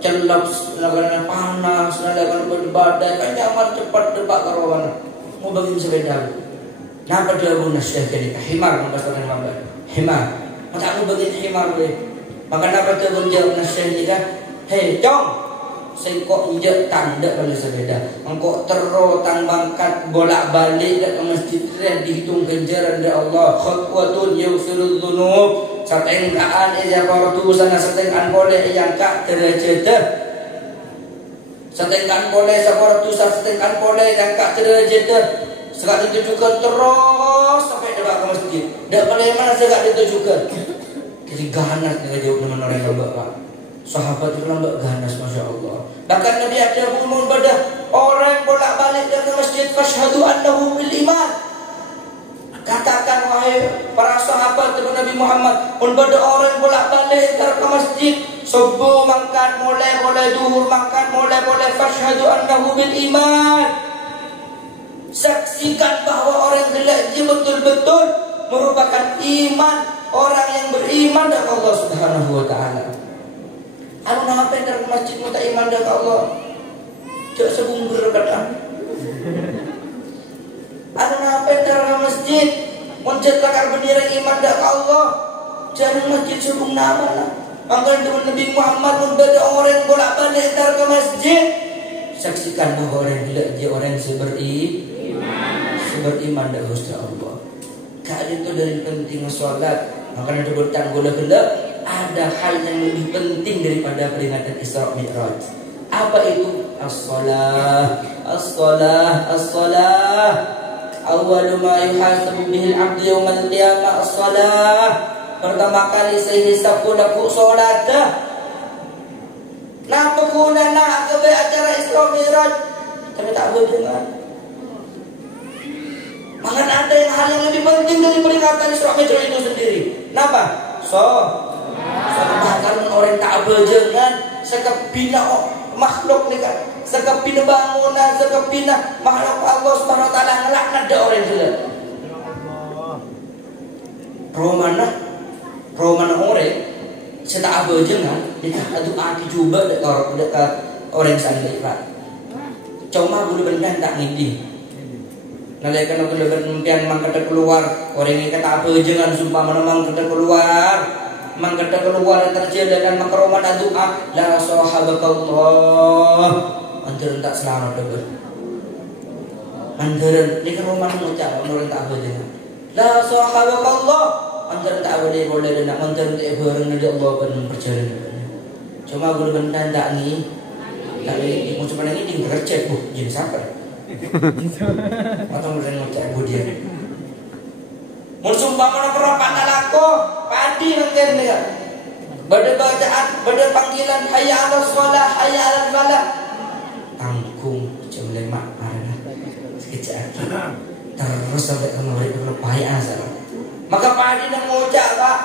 celap nalakan panas nalakan berbadai kan nyaman cepat depak karawana ngubengin sepeda. Napa dia guna Syekh kenika himar membasarkan mamba himar maka aku bagian himar boleh maka napa dia guna Syekh kenika hei cong sengkok injek tanda pada sepeda engkau terotang bangkat bolak-balik ke masjid dihitung ganjaran dari Allah khutwatun yaghfirudz dzunub satengkaan ijabaratu sana satengkaan boleh yang kak derajat satengkaan boleh sabaratu satengkaan boleh yang kak derajat. Sekali ditujukan terus sampai dekat ke masjid. Dak boleh mana sekali ditujukan. Jadi ganas dengan jauh dengan orang lembak Pak. Sahabat itu lembak ganas Masya Allah. Bahkan Nabi ada umum badah orang bolak balik ke masjid fashhadu annahu bil iman. Katakan wahai para sahabat Nabi Muhammad pun pada orang bolak balik ke masjid subuh mangkat mulai duhur mangkat mulai fashhadu annahu bil iman. Saksikan bahwa orang gelak dia betul-betul merupakan iman orang yang beriman dengan Allah Subhanahu wa taala. Anu napa yang ke masjid minta iman dengan Allah? Cok sebungkur kata. Anu napa yang ke masjid mencetakkan bendera iman dengan Allah? Jangan masjid sebung nama lah. Maka Nabi Muhammad pun pada orang bolak-balik ke masjid. Saksikan bahwa orang gelak dia orang beriman dengan Gusti Allah. Kali itu dari penting sholat. Maka ada bertanggul gelap. Ada hal yang lebih penting daripada peringatan Isra Mi'raj. Apa itu? As-salah. Awwalu ma yuhasabu bihi al-'abdu yawmal qiyamah as-salah. Pertama kali saya hisab laku sholat. Napa guna nak ke acara Isra Mi'raj? Tapi tak boleh dengar. Maka ada yang hal yang lebih penting dari peringatan Isra Mi'raj itu sendiri. Kenapa? Bahkan orang tak berjengan sekepina makhluk ni kan, sekepina bangunan, sekepina makhluk Allah Subhanahu Wa Taala ngelaknat dah orang itu. Romana orang setak berjengan, kita adu aki juga dekat orang sandai pak. Cuma bulu benda tak ngidi. Nalaikan aku lebar impian mang kata keluar orang ini kata apa jangan sumpah mana mang kata keluar terjadi dan makroman doa la sahabakallah anjur tak selamat lebar anjuran ini keroman mengucap orang tak apa jangan la sahabakallah anjur tak boleh dan anjur tak bareng dari Allah pen perjalanan cuma bulu benda tak ni tapi mau cuma ini tinggal cek jadi siapa atau mereka ngocek budian mensumpah mana perempat alako padi nanti ni pada bacaan pada panggilan hayya ala sholah hayya ala falah tanggung macam lemak mana sekejap terus sampai kemarin berupaya salah maka padi nak ngocek pak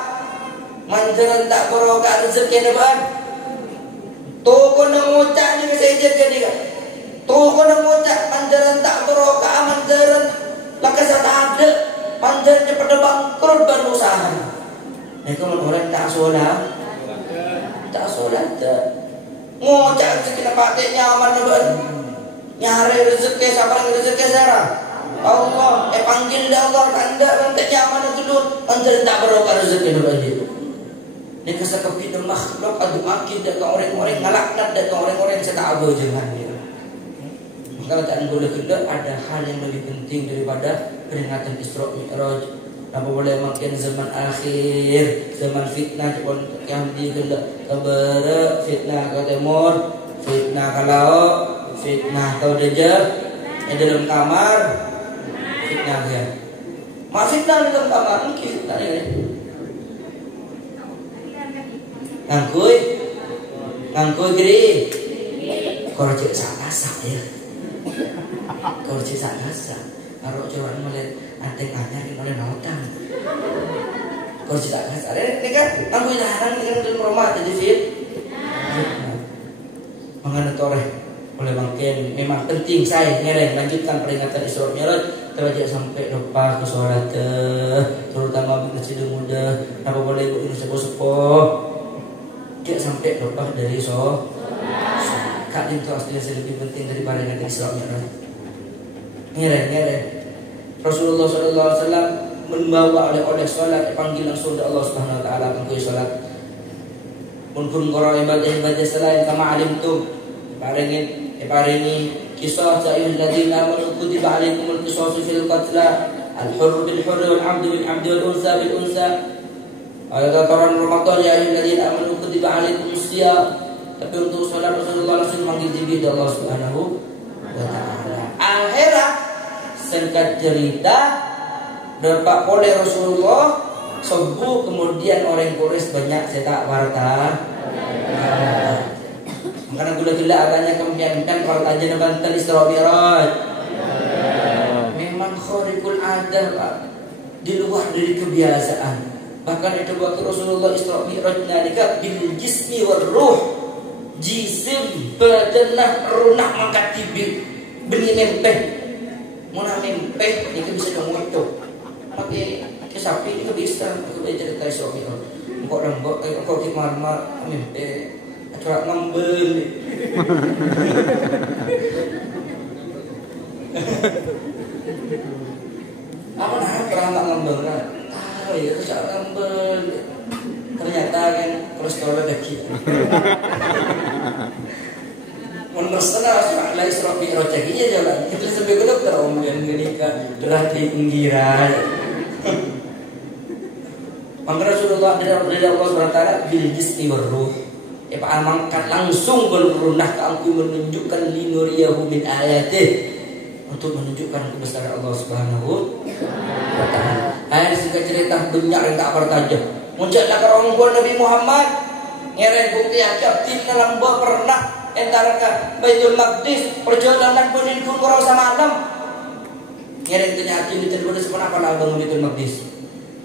manjaran tak berokak rezeki depan toko nak ngocek ni kesejak jadi kan tuh kena ngucap manjaran tak berokah manjaran lakas tak ada manjaran pada bangkrut berusaha. Itu orang tak solat ngucap rezeki pakai nyaman nyari rezeki siapa yang rezeki sarah Allah panggil Allah tanda tak nyaman itu dulu manjaran tak berokah rezeki itu. Ini kesekepit makhluk adu akid dan orang-orang ngalaknat dan orang-orang yang tak ada jangan dia. Kalau tak boleh kedua ada hal yang lebih penting daripada peringatan Isra Mi'raj. Apa boleh makin zaman akhir, zaman fitnah pun yang di kedua kabar fitnah ke timur, fitnah ke laut, fitnah ke dajjal, dalam kamar, fitnah dia. Mak fitnah dalam kamar mungkin fitnah ini. Ngangkui gini, kalau cek salah ya. Kalau cek salah Karo coba melihat anteng anyar yang oleh nautan. Kalau tidak kasar, ini kan kamu larang ini kan dalam rumah jadi fit. Mengenai toreh oleh bangken memang penting saya ngereng lanjutkan peringatan Isra Mi'raj terus sampai lupa ke sholat terutama bagi kecil muda apa boleh ibu ini sepuh dia sampai lupa dari sholat kak itu aslinya lebih penting daripada peringatan Isra Mi'raj. Ngereng Rasulullah SAW membawa oleh sholat panggil langsung dari Allah Subhanahu Wa Taala untuk sholat pun korang ibadah selain kama alim tu paringi kisah ayuhal ladzina amanu kutiba alaikumul qisasu fil qatla al-hurr bil hurr wal 'abdu bil 'abdi wal unsa bil unsa. Ada orang Ramadan ya ayuhal ladzina amanu kutiba alaikumus shiyam. Tapi untuk salat Rasulullah langsung manggil Jibril Allah Subhanahu wa taala. Akhirat singkat cerita dapat oleh Rasulullah subuh kemudian orang Quraisy banyak cetak warta. Karena gula-gula adanya kembiankan warta aja bantal Isra Mi'raj. Memang khariqul adah Pak. Di luar dari kebiasaan. Bahkan itu waktu Rasulullah Isra Mi'raj nalika bil jismi war ruh. Jisim badanah runah mangkat tibi benih mempeh. Muna mempeh itu bisa kamu pakai sapi itu bisa aku belajar dari Isra Mi'raj. Kok rembok kok di marmar mempeh acara ngembel. Apa nah pernah nggak ngembel kan? Tahu ya acara ngembel. Ternyata kan kolesterol daki. Menurut saya lah Isra Mi'raj aja jalan. Kita sampai ke dokter omongin menikah telah di pinggiran. Maka Rasulullah dari Allah SWT bil jismi war ruh. Pak amangkat langsung berunah ke aku menunjukkan linuriyahu min ayatih untuk menunjukkan kebesaran Allah Subhanahu wa taala. Ayat singkat cerita banyak yang tak bertajam. Muncullah kerongkol Nabi Muhammad ngereng bukti akab tin dalam pernah antara ke Baitul Maqdis perjalanan punin kun korang sama Adam. Ngereng kenyakin di terbuka sebenarnya apa labang Baitul Maqdis.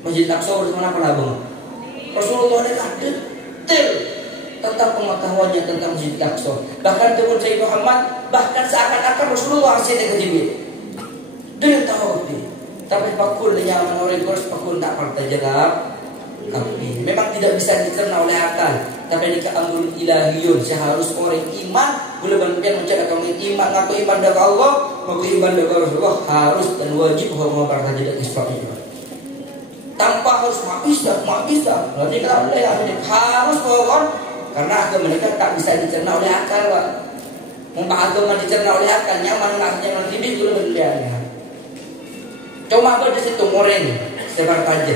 Masjid Aqsa sebenarnya apa labang. Rasulullah ada detail tentang pengetahuannya tentang Masjid Aqsa. Bahkan turun Sayyid Muhammad, bahkan seakan-akan Rasulullah hasilnya ke Jibril. Dia tahu dia. Tapi pakul yang orang Quraisy pakul tak partai jelak. Tapi memang tidak bisa dicerna oleh akal. Tapi ini keamrun ilahiyun. Seharus orang iman boleh bantuan mencari kamu iman. Ngaku iman dengan Allah, ngaku iman dengan Rasulullah harus dan wajib hukum partai jelak Isra Mi'raj. Tanpa harus mak bisa. Nanti kalau boleh harus mohon. Karena agama mereka tak bisa dicerna oleh akal, Pak. Mumpah agama dicerna oleh akal, nyaman nasnya nanti dulu beliannya. Cuma apa di situ moreng sebar taja.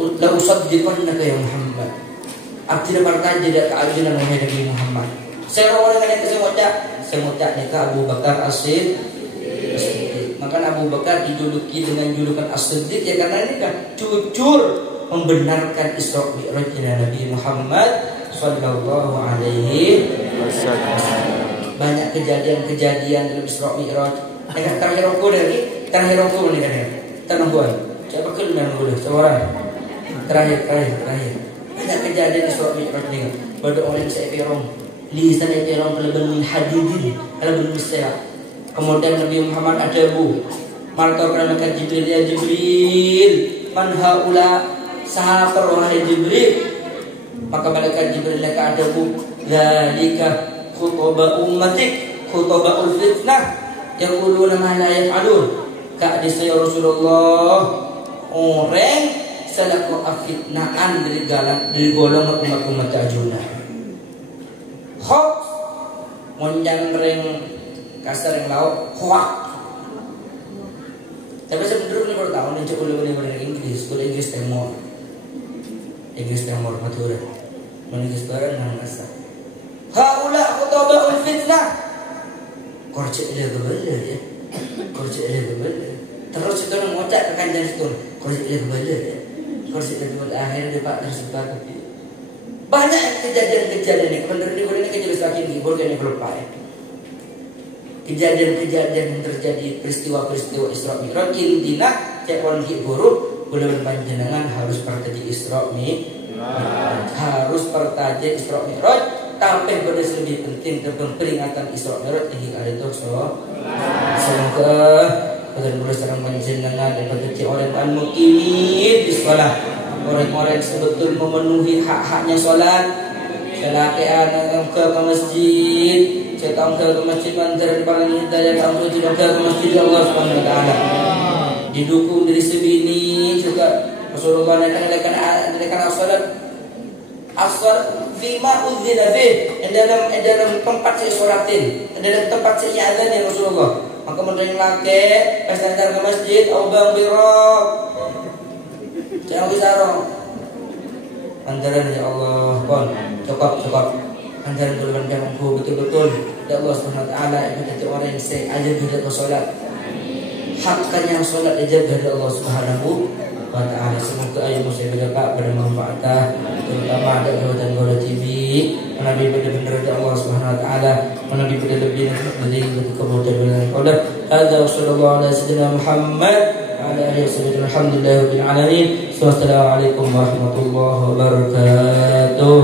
La usaddiqannaka ya Muhammad. Abdi lebar taja dari keajinan Nabi Muhammad. Saya orang yang semocak nikah Abu Bakar As-Siddiq. Maka Abu Bakar dijuluki dengan julukan As-Siddiq ya karena ini kan jujur membenarkan Isra Mi'raj Nabi Muhammad Sallallahu Alaihi Wasallam. Banyak kejadian-kejadian dalam Isra Mi'raj. Yang terakhir aku ni kan ya. Tanah buat. Siapa kelima boleh seorang. Terakhir. Banyak kejadian Isra Mi'raj ni. Pada orang yang saya perong. Lisan saya perong kalau benar hadidin, kalau benar saya. Kemudian Nabi Muhammad ada bu. Marta kerana Jibril ya Jibril. Man haula sahabat wahai Jibril. Maka malaikat Jibril ada bu dzalika khutbah ummatik khutbahul fitnah yaquluna ma la yaf'alun ka hadis Rasulullah orang salaku afitnaan dari golongan umat ajuna hoax monjang reng kasar yang lauk hoax. Tapi sebenarnya baru tahu nih coba boleh Inggris Inggris Timur Madura Inggris Barat nang asa haula khutbahul fitnah korce ile gebel ya terus itu nang ngocak ke kanjeng itu korce ile gebel akhir dia Pak tersebar tapi banyak kejadian ini bener ini kejadian lagi boleh ini belum kejadian-kejadian yang terjadi, peristiwa-peristiwa Isra Mi'raj intina cek pon ki guru bulan panjenengan harus pertaji Isra Mi'raj, harus pertaji Isra Mi'raj. Tapi pada lebih penting tentang peringatan Isra Mi'raj ini ada itu semoga pada mulai sareng panjenengan dan pada orang mukimin di sekolah, orang-orang sebetul memenuhi hak-haknya sholat, selakean ke masjid, cetang ke masjid mandaran paling hidayah kamu tidak ke masjid Allah Subhanahu wa taala. Didukung dari sebini juga Rasulullah menekan salat asar fima udzina fi dalam tempat saya sholatin, dalam tempat saya azan ya Rasulullah. Maka menering lake pas antar ke masjid au bang birok. Jangan bisaro. Antaran ya Allah, pon cukup. Antaran bulan Ramadan betul-betul ya Allah Subhanahu wa taala itu orang yang saya ajar juga salat. Hakkan yang sholat aja dari Allah Subhanahu wa taala. Semoga ayat saya berdapat pada manfaatnya, terutama ada dan Goda TV. Nabi benar-benar dari Allah Subhanahu wa taala, Nabi benar-benar dari kemudian dengan qadar. Hadza sallallahu alaihi wasallam Muhammad ala alihi wasallam alhamdulillah rabbil alamin. Wassalamualaikum warahmatullahi wabarakatuh.